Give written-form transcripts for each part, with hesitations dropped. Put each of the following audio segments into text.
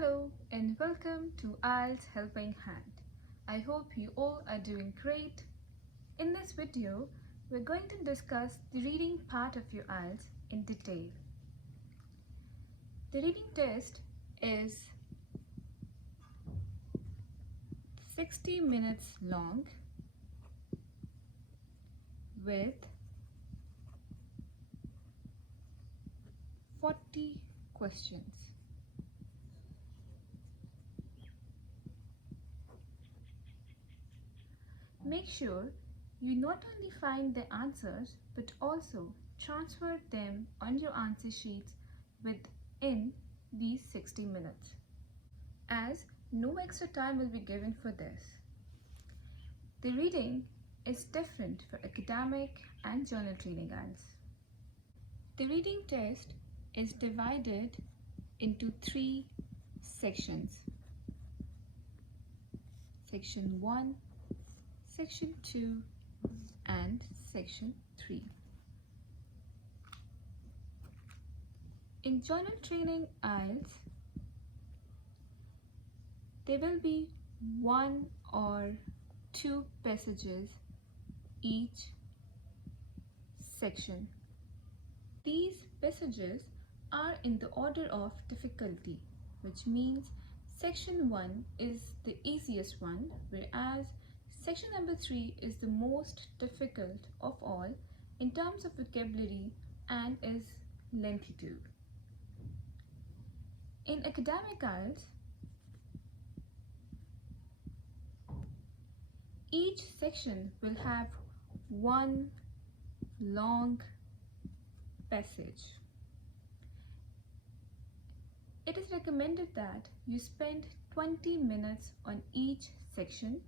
Hello and welcome to IELTS Helping Hand. I hope you all are doing great. In this video, we're going to discuss the reading part of your IELTS in detail. The reading test is 60 minutes long with 40 questions. Make sure you not only find the answers but also transfer them on your answer sheets within these 60 minutes, as no extra time will be given for this. The reading is different for academic and journal training IELTS. The reading test is divided into 3 sections. Section 1, Section 2 and Section 3. In journal training IELTS, there will be 1 or 2 passages each section. These passages are in the order of difficulty, which means Section 1 is the easiest one, whereas Section number 3 is the most difficult of all in terms of vocabulary and is lengthy too. In academic IELTS, each section will have 1 long passage. It is recommended that you spend 20 minutes on each section.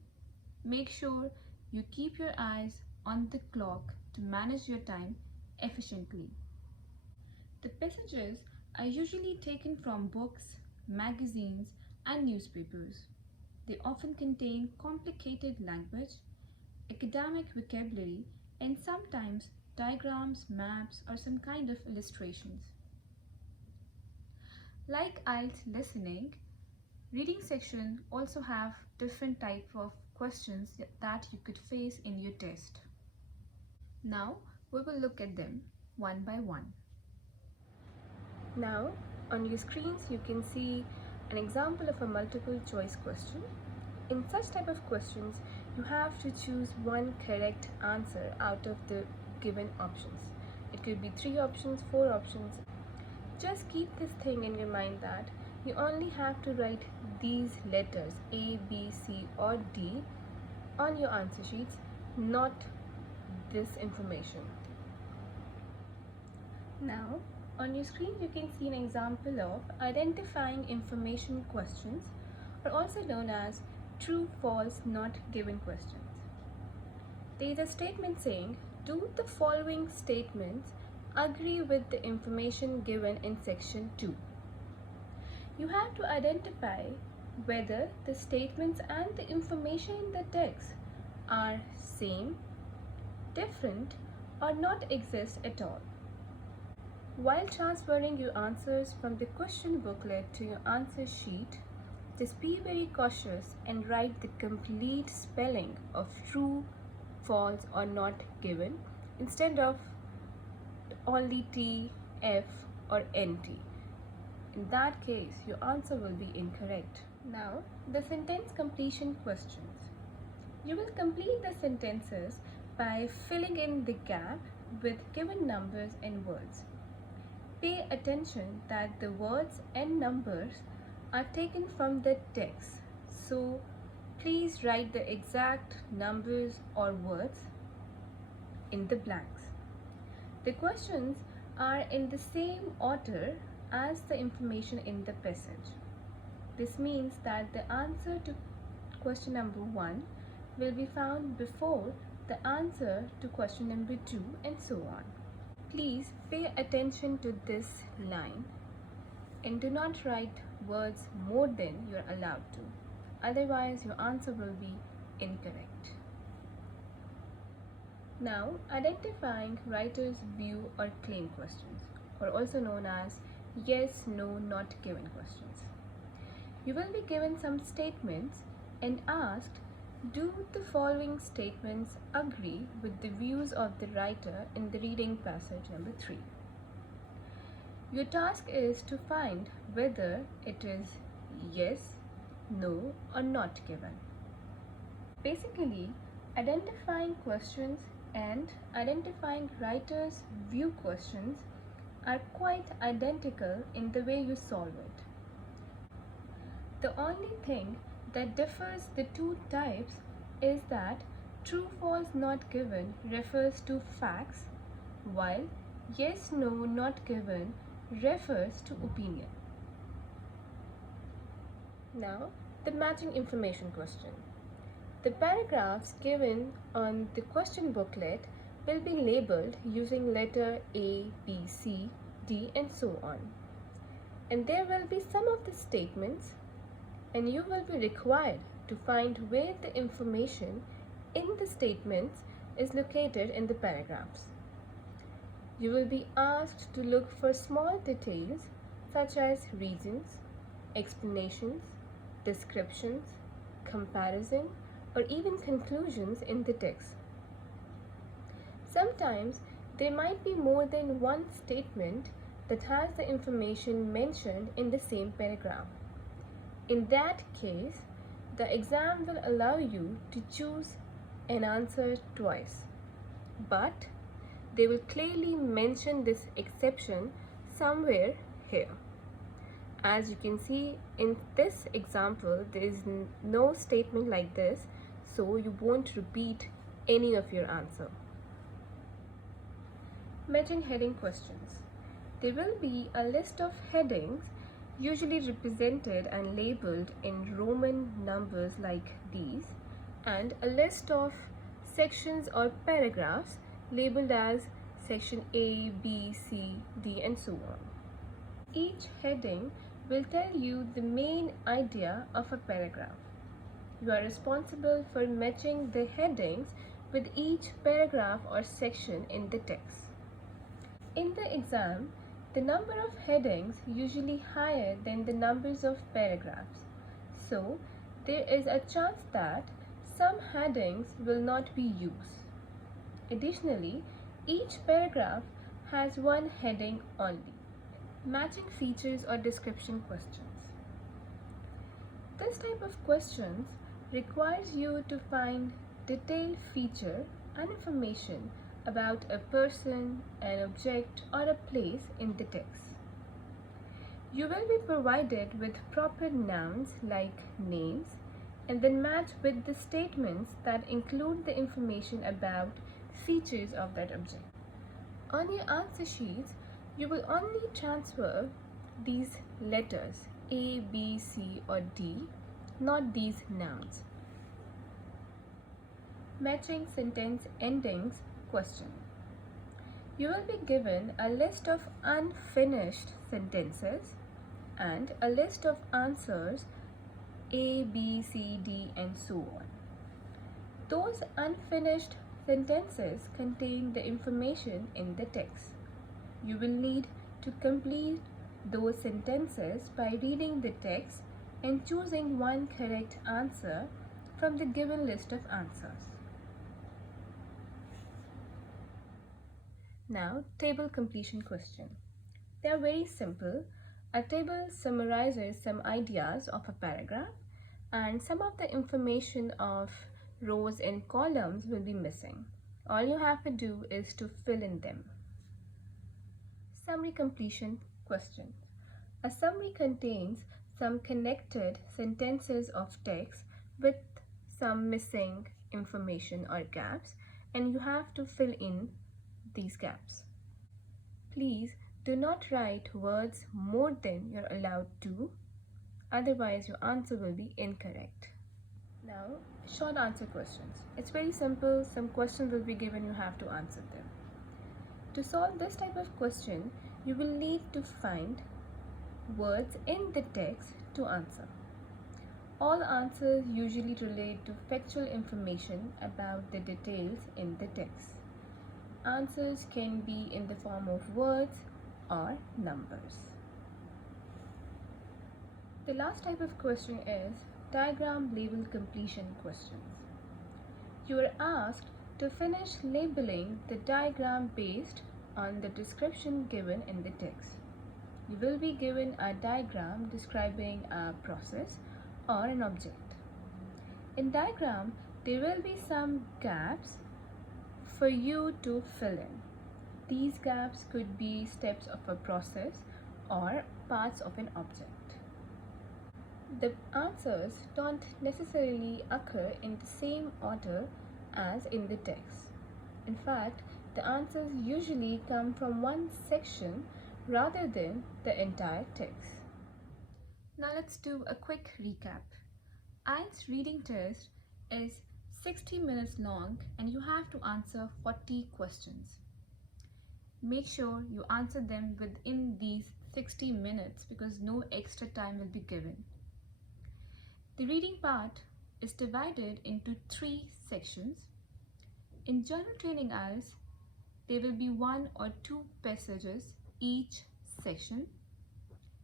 Make sure you keep your eyes on the clock to manage your time efficiently. The passages are usually taken from books, magazines, and newspapers. They often contain complicated language, academic vocabulary, and sometimes diagrams, maps, or some kind of illustrations. Like IELTS listening, reading section also have different type of questions that you could face in your test. Now we will look at them one by one. Now on your screens you can see an example of a multiple choice question. In such type of questions, you have to choose one correct answer out of the given options. It could be 3 options, 4 options. Just keep this thing in your mind that you only have to write these letters A, B, C or D on your answer sheets, not this information. Now on your screen you can see an example of identifying information questions, or also known as true, false, not given questions. There is a statement saying, do the following statements agree with the information given in section 2? You have to identify whether the statements and the information in the text are same, different, or not exist at all. While transferring your answers from the question booklet to your answer sheet, just be very cautious and write the complete spelling of true, false, or not given instead of only T, F, or NT. In that case, your answer will be incorrect. Now, the sentence completion questions. You will complete the sentences by filling in the gap with given numbers and words. Pay attention that the words and numbers are taken from the text, so please write the exact numbers or words in the blanks. The questions are in the same order as the information in the passage. This means that the answer to question number 1 will be found before the answer to question number 2 and so on. Please pay attention to this line and do not write words more than you are allowed to. Otherwise, your answer will be incorrect. Now, identifying writer's view or claim questions, or also known as yes, no, not given questions. You will be given some statements and asked, do the following statements agree with the views of the writer in the reading passage number 3? Your task is to find whether it is yes, no, or not given. Basically, identifying questions and identifying writer's view questions are quite identical in the way you solve it. The only thing that differs the two types is that true false not given refers to facts, while yes no not given refers to opinion. Now, the matching information question. The paragraphs given on the question booklet will be labeled using letter A, B, C, D, and so on. And there will be some of the statements, and you will be required to find where the information in the statements is located in the paragraphs. You will be asked to look for small details such as reasons, explanations, descriptions, comparison, or even conclusions in the text. Sometimes there might be more than one statement that has the information mentioned in the same paragraph. In that case, the exam will allow you to choose an answer twice, but they will clearly mention this exception somewhere here. As you can see in this example, there is no statement like this, so you won't repeat any of your answer. Matching heading questions. There will be a list of headings usually represented and labeled in Roman numbers like these, and a list of sections or paragraphs labeled as section A, B, C, D, and so on. Each heading will tell you the main idea of a paragraph. You are responsible for matching the headings with each paragraph or section in the text. In the exam, the number of headings usually higher than the numbers of paragraphs. So, there is a chance that some headings will not be used. Additionally, each paragraph has one heading only. Matching features or description questions. This type of questions requires you to find detailed feature and information about a person, an object, or a place in the text. You will be provided with proper nouns like names and then match with the statements that include the information about features of that object. On your answer sheets, you will only transfer these letters A, B, C, or D, not these nouns. Matching sentence endings question. You will be given a list of unfinished sentences and a list of answers A, B, C, D, and so on. Those unfinished sentences contain the information in the text. You will need to complete those sentences by reading the text and choosing one correct answer from the given list of answers. Now, table completion question. They are very simple. A table summarizes some ideas of a paragraph, and some of the information of rows and columns will be missing. All you have to do is to fill in them. Summary completion question. A summary contains some connected sentences of text with some missing information or gaps, and you have to fill in these gaps. Please do not write words more than you're allowed to, otherwise your answer will be incorrect. Now, short answer questions. It's very simple. Some questions will be given, you have to answer them. To solve this type of question, you will need to find words in the text to answer. All answers usually relate to factual information about the details in the text. Answers can be in the form of words or numbers. The last type of question is diagram label completion questions. You are asked to finish labeling the diagram based on the description given in the text. You will be given a diagram describing a process or an object. In diagram, there will be some gaps for you to fill in. These gaps could be steps of a process or parts of an object. The answers don't necessarily occur in the same order as in the text. In fact, the answers usually come from one section rather than the entire text. Now let's do a quick recap. IELTS reading test is 60 minutes long and you have to answer 40 questions. Make sure you answer them within these 60 minutes because no extra time will be given. The reading part is divided into 3 sections. In Journal Training IELTS, there will be 1 or 2 passages each section,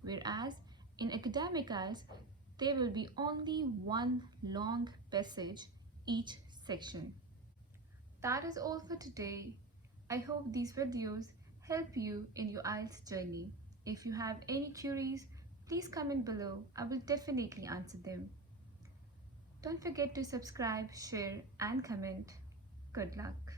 whereas in Academic IELTS, there will be only 1 long passage each section. That is all for today. I hope these videos help you in your IELTS journey. If you have any queries, please comment below. I will definitely answer them. Don't forget to subscribe, share and comment. Good luck.